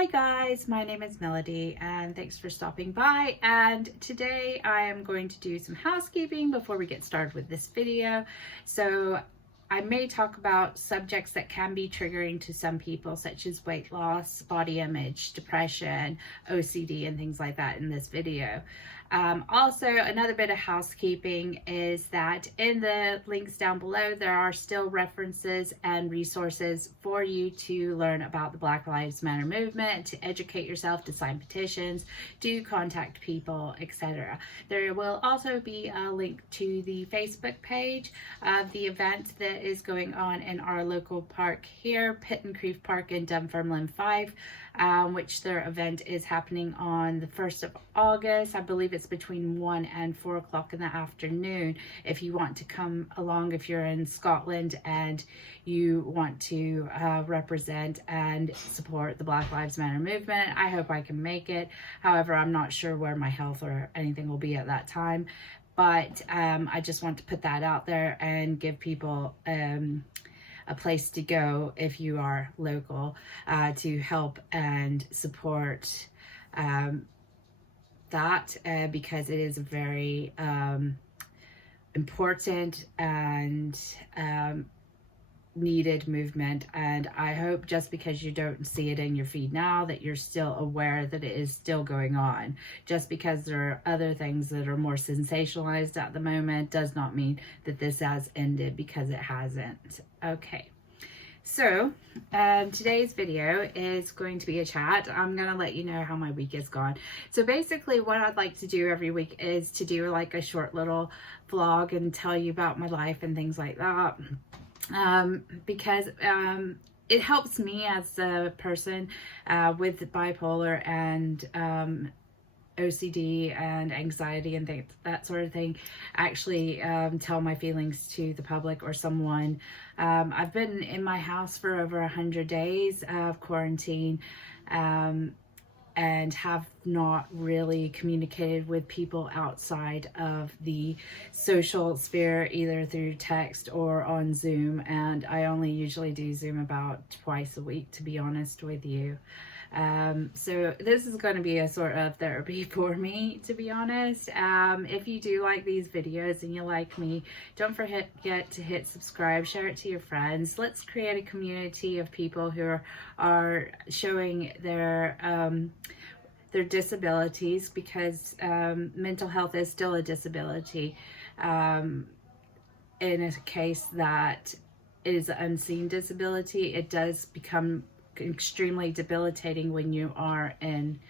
Hi guys, my name is Melody and thanks for stopping by, and today I am going to do some housekeeping before we get started with this video. So I may talk about subjects that can be triggering to some people, such as weight loss, body image, depression, OCD, and things like that in this video. Also, another bit of housekeeping is that in the links down below, there are still references and resources for you to learn about the Black Lives Matter movement, to educate yourself, to sign petitions, to contact people, etc. There will also be a link to the Facebook page of the event that is going on in our local park here, Pitton Creek Park in Dunfermline 5, which their event is happening on the 1st of August. I believe it's between 1 and 4 o'clock in the afternoon. If you want to come along, if you're in Scotland and you want to represent and support the Black Lives Matter movement, I hope I can make it. However, I'm not sure where my health or anything will be at that time. But I just want to put that out there and give people a place to go if you are local, to help and support that, because it is a very important and needed movement. And I hope just because you don't see it in your feed now that you're still aware that it is still going on. Just because there are other things that are more sensationalized at the moment does not mean that this has ended, because it hasn't. Okay, so today's video is going to be a chat. I'm gonna let you know how my week is gone. So basically what I'd like to do every week is to do like a short little vlog and tell you about my life and things like that. Because it helps me as a person with bipolar and OCD and anxiety and things, that sort of thing, actually tell my feelings to the public or someone. I've been in my house for over 100 days of quarantine, and have not really communicated with people outside of the social sphere, either through text or on Zoom. And I only usually do Zoom about twice a week, to be honest with you. So this is going to be a sort of therapy for me, to be honest. If you do like these videos and you like me, don't forget to hit subscribe, share it to your friends. Let's create a community of people who are showing their disabilities, because mental health is still a disability, in a case that it is an unseen disability. It does become extremely debilitating when you are in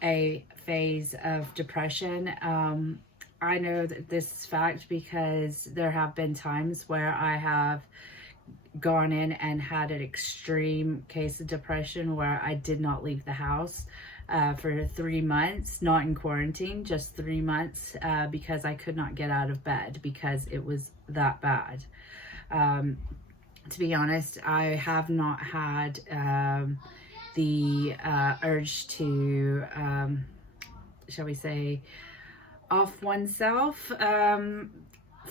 a phase of depression. I know that this is fact because there have been times where I have gone in and had an extreme case of depression where I did not leave the house for 3 months, not in quarantine, just 3 months, because I could not get out of bed because it was that bad. To be honest, I have not had the urge to, shall we say, off oneself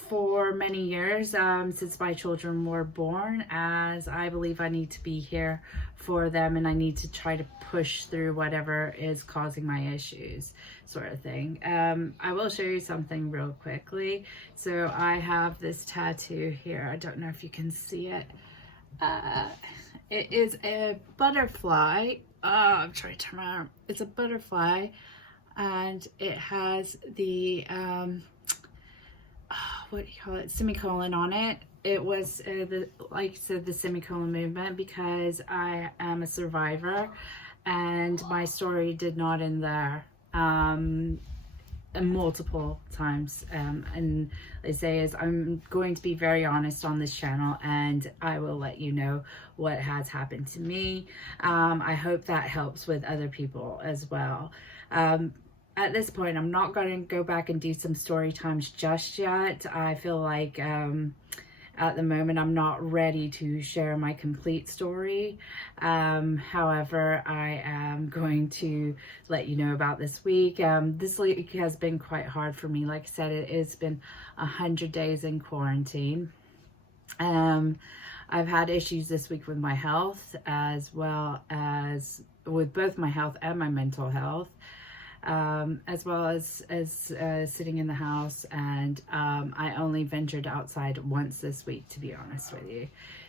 for many years, since my children were born, as I believe I need to be here for them and I need to try to push through whatever is causing my issues, sort of thing. I will show you something real quickly. So I have this tattoo here. I don't know if you can see it. It is a butterfly. I'm trying to turn around. It's a butterfly, and it has the what do you call it, semicolon on it. It was like I said, the semicolon movement, because I am a survivor and my story did not end there. Multiple times, and they say is I'm going to be very honest on this channel, and I will let you know what has happened to me. I hope that helps with other people as well. At this point, I'm not going to go back and do some story times just yet. I feel like at the moment I'm not ready to share my complete story. However, I am going to let you know about this week. This week has been quite hard for me. Like I said, it's been 100 days in quarantine. I've had issues this week with my health, as well as with both my health and my mental health, as well as sitting in the house. And I only ventured outside once this week, to be honest with you.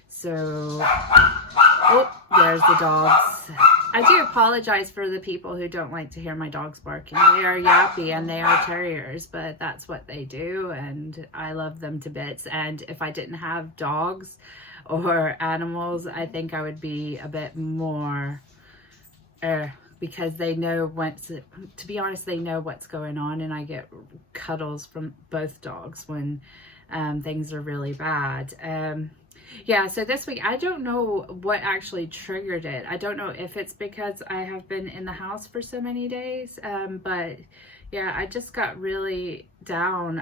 So, oh, there's the dogs. I do apologize for the people who don't like to hear my dogs barking. They are yappy and they are terriers, but that's what they do, and I love them to bits. And if I didn't have dogs or animals, I think I would be a bit more, because they know to be honest, they know what's going on, and I get cuddles from both dogs when things are really bad. Yeah, so this week, I don't know what actually triggered it. I don't know if it's because I have been in the house for so many days, but yeah, I just got really down.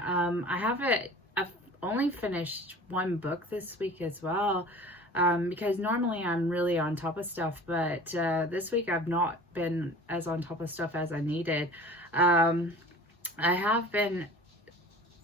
I've only finished one book this week as well, because normally I'm really on top of stuff, but this week I've not been as on top of stuff as I needed. I have been,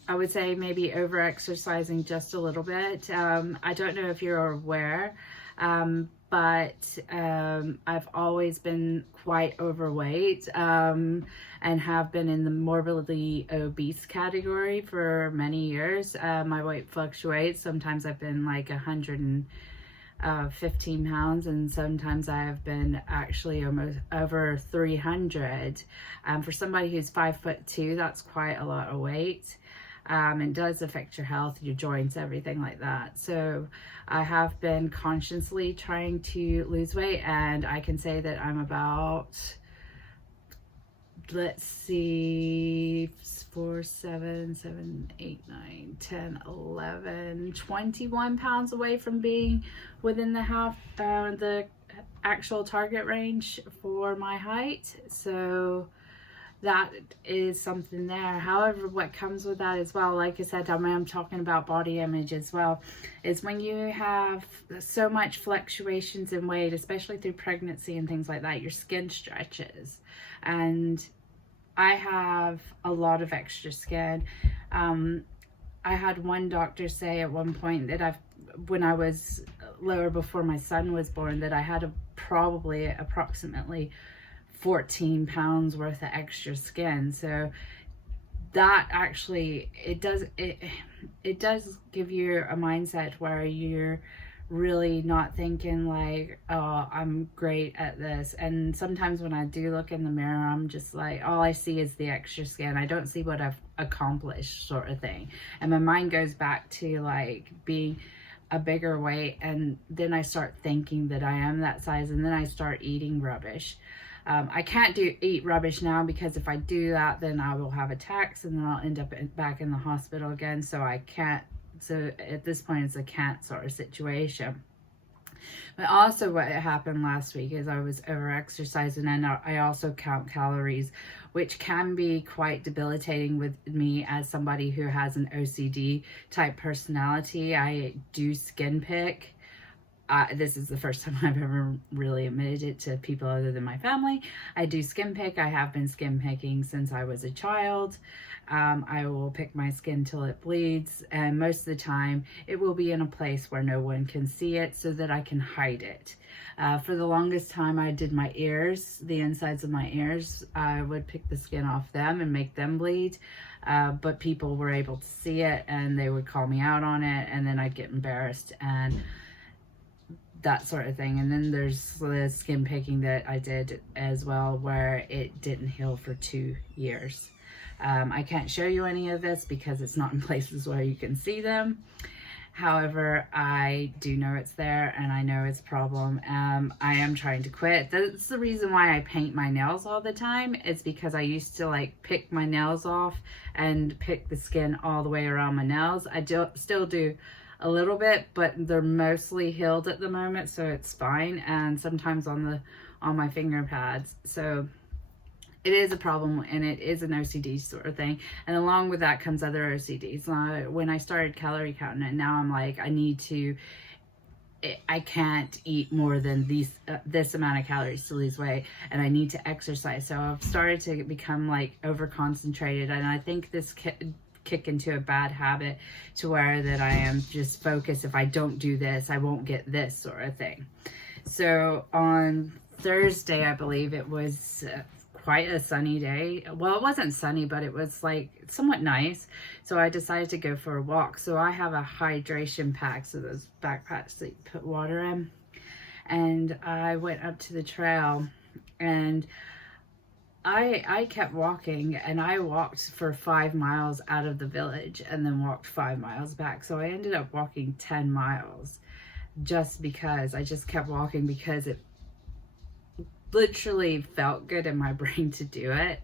I would say, maybe over exercising just a little bit. I don't know if you're aware, but I've always been quite overweight, and have been in the morbidly obese category for many years. My weight fluctuates. Sometimes I've been like 115 pounds, and sometimes I have been actually almost over 300. For somebody who's 5'2", that's quite a lot of weight. It does affect your health, your joints, everything like that. So I have been consciously trying to lose weight, and I can say that I'm about, let's see, 4, 7, 7, 8, 9, 10, 11, 21 pounds away from being within the actual target range for my height. So that is something there. However, what comes with that as well, like I said, I'm talking about body image as well, is when you have so much fluctuations in weight, especially through pregnancy and things like that, your skin stretches. And I have a lot of extra skin. I had one doctor say at one point that when I was lower before my son was born, that I had approximately 14 pounds worth of extra skin. So that actually, it does give you a mindset where you're really not thinking like, oh, I'm great at this. And sometimes when I do look in the mirror, I'm just like, all I see is the extra skin. I don't see what I've accomplished, sort of thing. And my mind goes back to like being a bigger weight, and then I start thinking that I am that size, and then I start eating rubbish. I can't eat rubbish now, because if I do that, then I will have attacks, and then I'll end up back in the hospital again. So I can't. So at this point, it's a can't sort of situation. But also what happened last week is I was over exercising, and I also count calories, which can be quite debilitating with me as somebody who has an OCD type personality. I do skin pick. This is the first time I've ever really admitted it to people other than my family. I do skin pick. I have been skin picking since I was a child. I will pick my skin till it bleeds, and most of the time it will be in a place where no one can see it, so that I can hide it. For the longest time, I did my ears, the insides of my ears. I would pick the skin off them and make them bleed, but people were able to see it, and they would call me out on it, and then I'd get embarrassed and that sort of thing. And then there's the skin picking that I did as well, where it didn't heal for 2 years. I can't show you any of this because it's not in places where you can see them. However, I do know it's there, and I know it's a problem. I am trying to quit. That's the reason why I paint my nails all the time. It's because I used to like pick my nails off and pick the skin all the way around my nails. I still do a little bit, but they're mostly healed at the moment, so it's fine. And sometimes on my finger pads. So it is a problem, and it is an OCD sort of thing. And along with that comes other OCDs. When I started calorie counting, and now I'm like, I can't eat more than this amount of calories to lose weight, and I need to exercise. So I've started to become like over concentrated, and I think this kick into a bad habit to where that I am just focused. If I don't do this, I won't get this sort of thing. So on Thursday, I believe it was quite a sunny day. Well, it wasn't sunny, but it was like somewhat nice. So I decided to go for a walk. So I have a hydration pack, so those backpacks that you put water in. And I went up to the trail, and I kept walking, and I walked for 5 miles out of the village and then walked 5 miles back. So I ended up walking 10 miles just because I just kept walking, because it literally felt good in my brain to do it.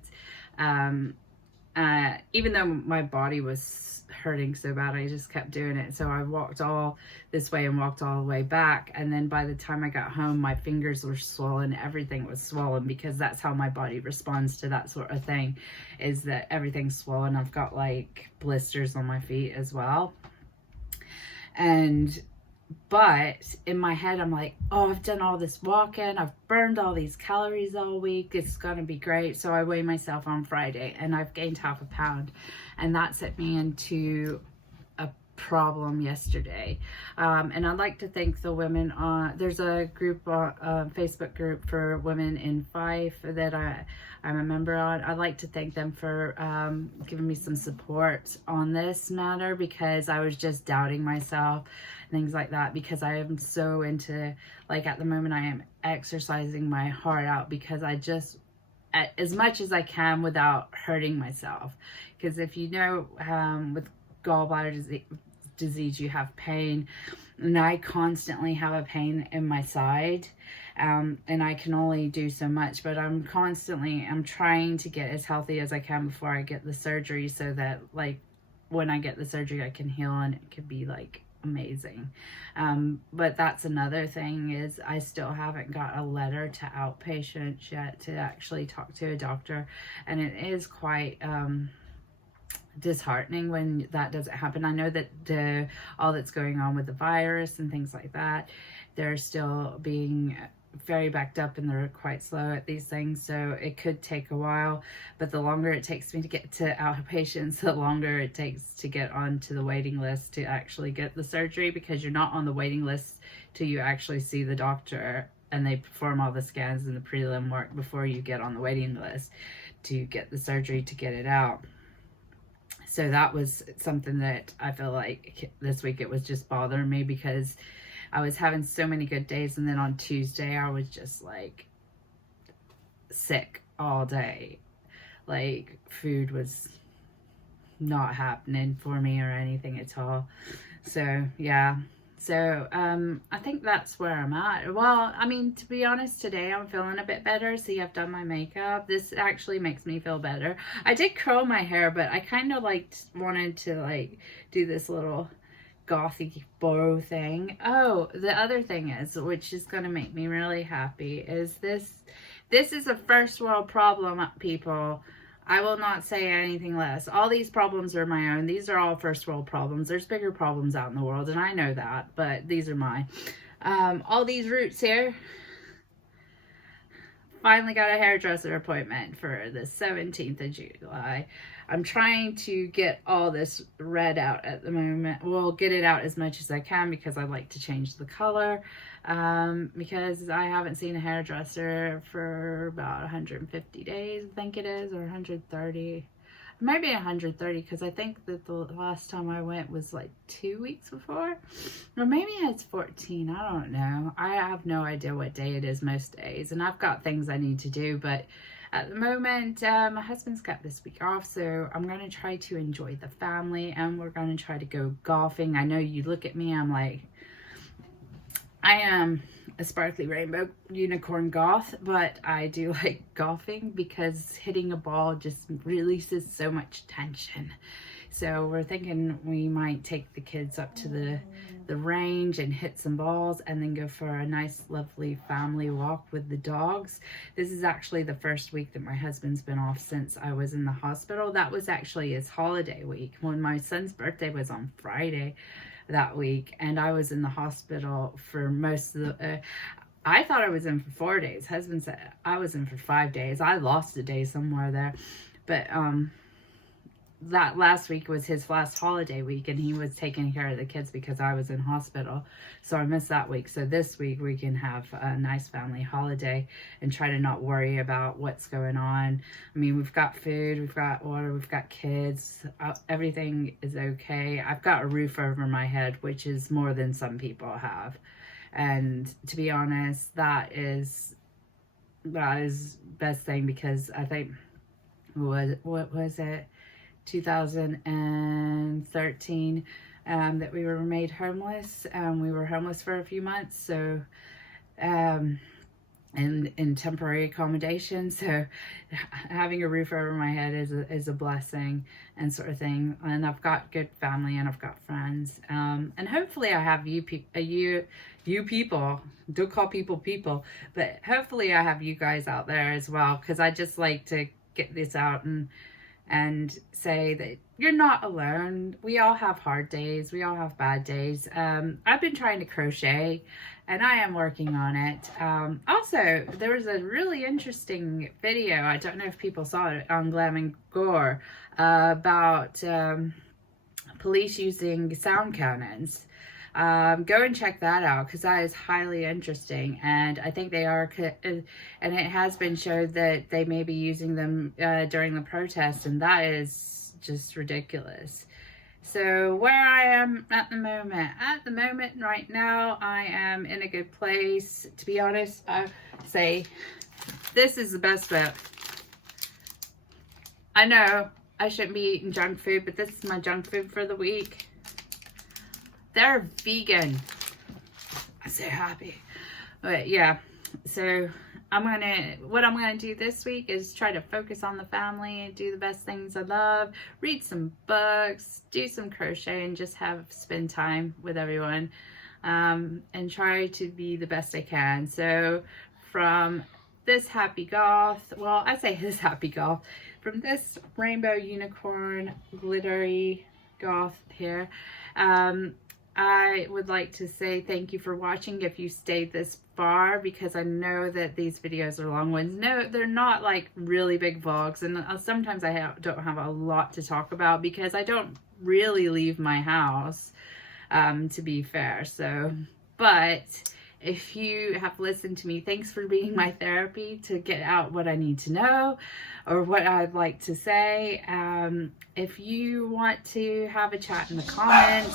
Even though my body was hurting so bad, I just kept doing it. So I walked all this way and walked all the way back. And then by the time I got home, my fingers were swollen. Everything was swollen, because that's how my body responds to that sort of thing, is that everything's swollen. I've got like blisters on my feet as well. But in my head, I'm like, oh, I've done all this walking. I've burned all these calories all week. It's going to be great. So I weigh myself on Friday, and I've gained 1/2 pound. And that set me into a problem yesterday. And I'd like to thank the women there's a group, Facebook group for women in Fife that I'm a member on. I'd like to thank them for giving me some support on this matter, because I was just doubting myself, things like that, because I am so into, like, at the moment I am exercising my heart out, because I just, as much as I can without hurting myself. Because if you know, with gallbladder disease, you have pain, and I constantly have a pain in my side, and I can only do so much, but I'm trying to get as healthy as I can before I get the surgery, so that, like, when I get the surgery, I can heal, and it could be like amazing. But that's another thing, is I still haven't got a letter to outpatients yet to actually talk to a doctor, and it is quite disheartening when that doesn't happen. I know that all that's going on with the virus and things like that, they're still being very backed up, and they're quite slow at these things, so it could take a while. But the longer it takes me to get to outpatients, the longer it takes to get onto the waiting list to actually get the surgery, because you're not on the waiting list till you actually see the doctor, and they perform all the scans and the prelim work before you get on the waiting list to get the surgery to get it out. So that was something that I feel like this week it was just bothering me, because I was having so many good days, and then on Tuesday I was just like sick all day. Like, food was not happening for me or anything at all. So yeah, so I think that's where I'm at. Well, I mean, to be honest, today I'm feeling a bit better. See, I've done my makeup. This actually makes me feel better. I did curl my hair, but I kind of wanted to like do this little gothy bow thing. Oh, the other thing is, which is going to make me really happy, is this is a first world problem, people. I will not say anything less. All these problems are my own. These are all first world problems. There's bigger problems out in the world, and I know that, but these are mine. All these roots here. Finally got a hairdresser appointment for the 17th of July. I'm trying to get all this red out at the moment. Well, get it out as much as I can, because I like to change the color. Because I haven't seen a hairdresser for about 150 days, I think it is, or 130. Maybe 130, because I think that the last time I went was like 2 weeks before. Or maybe it's 14, I don't know. I have no idea what day it is most days, and I've got things I need to do, but at the moment, my husband's got this week off, so I'm going to try to enjoy the family, and we're going to try to go golfing. I know you look at me, I'm like, I am a sparkly rainbow unicorn goth, but I do like golfing, because hitting a ball just releases so much tension. So we're thinking we might take the kids up to the range and hit some balls, and then go for a nice, lovely family walk with the dogs. This is actually the first week that my husband's been off since I was in the hospital. That was actually his holiday week. When my son's birthday was on Friday that week, and I was in the hospital for most of the I thought I was in for 4 days. Husband said I was in for 5 days. I lost a day somewhere there, but that last week was his last holiday week, and he was taking care of the kids because I was in hospital, so I missed that week. So this week we can have a nice family holiday and try to not worry about what's going on. I mean, we've got food, we've got water, we've got kids, everything is okay. I've got a roof over my head, which is more than some people have, and to be honest, that is best thing, because I think what was it, 2013, that we were made homeless. We were homeless for a few months, so and in temporary accommodation, so having a roof over my head is a blessing, and sort of thing. And I've got good family, and I've got friends, and hopefully I have you people, don't call people, but hopefully I have you guys out there as well, because I just like to get this out and say that you're not alone. We all have hard days. We all have bad days. I've been trying to crochet, and I am working on it. Also, there was a really interesting video, I don't know if people saw it, on Glam and Gore, about police using sound cannons. Go and check that out, because that is highly interesting, and I think they are, and it has been showed that they may be using them during the protests, and that is just ridiculous. So where I am at the moment right now, I am in a good place. To be honest, I say this is the best bet. I know I shouldn't be eating junk food, but this is my junk food for the week. They're vegan. I'm so happy. But yeah, so what I'm gonna do this week is try to focus on the family, do the best things I love, read some books, do some crochet, and just spend time with everyone, and try to be the best I can. So from this happy goth, well, I say this happy goth, from this rainbow unicorn glittery goth here, I would like to say thank you for watching if you stayed this far, because I know that these videos are long ones. No, they're not like really big vlogs, and sometimes I don't have a lot to talk about because I don't really leave my house, to be fair. So, but if you have listened to me, thanks for being my therapy to get out what I need to know or what I'd like to say. If you want to have a chat in the comments,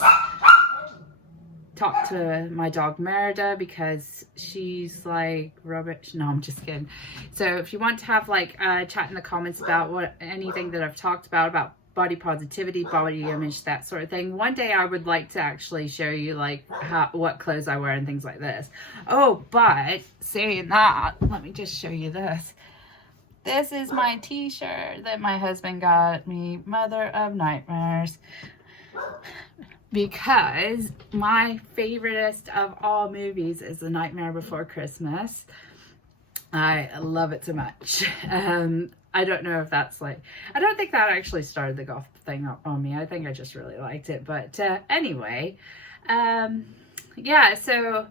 talk to my dog Merida, because she's like rubbish. No, I'm just kidding. So if you want to have like a chat in the comments about anything that I've talked about body positivity, body image, that sort of thing. One day I would like to actually show you like what clothes I wear and things like this. Oh, but saying that, let me just show you this. This is my t-shirt that my husband got me, Mother of Nightmares. Because my favoriteest of all movies is The Nightmare Before Christmas. I love it so much. I don't know if that's like, I don't think that actually started the golf thing on me. I think I just really liked it. But anyway, yeah, so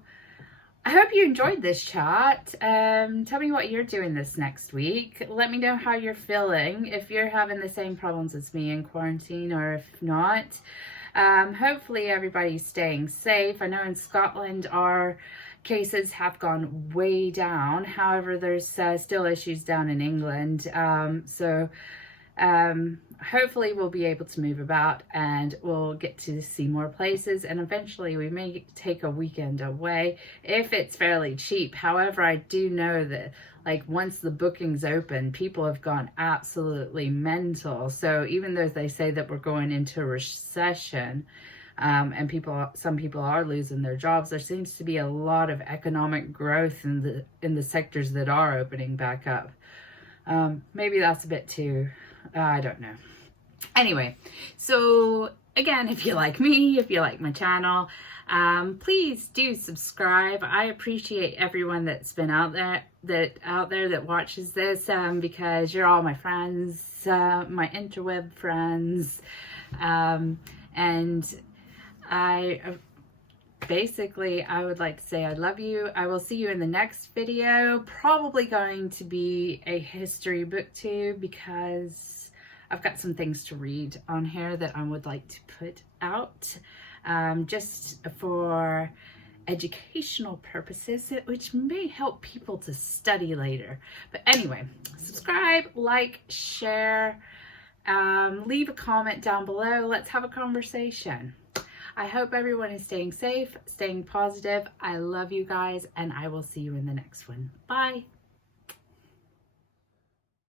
I hope you enjoyed this chat. Tell me what you're doing this next week. Let me know how you're feeling, if you're having the same problems as me in quarantine, or if not. Hopefully everybody's staying safe. I know in Scotland our cases have gone way down. However, there's still issues down in England. So hopefully we'll be able to move about, and we'll get to see more places, and eventually we may take a weekend away if it's fairly cheap. However, I do know that like once the bookings open, people have gone absolutely mental. So even though they say that we're going into a recession, and some people are losing their jobs, there seems to be a lot of economic growth in the sectors that are opening back up. Maybe that's a bit too, I don't know. Anyway, so again, if you like me, if you like my channel, please do subscribe. I appreciate everyone that's been out there that watches this, because you're all my friends, my interweb friends, and I would like to say I love you. I will see you in the next video. Probably going to be a history booktube, because I've got some things to read on here that I would like to put out just for educational purposes, which may help people to study later. But anyway, subscribe, like, share, leave a comment down below. Let's have a conversation. I hope everyone is staying safe, staying positive. I love you guys, and I will see you in the next one. Bye.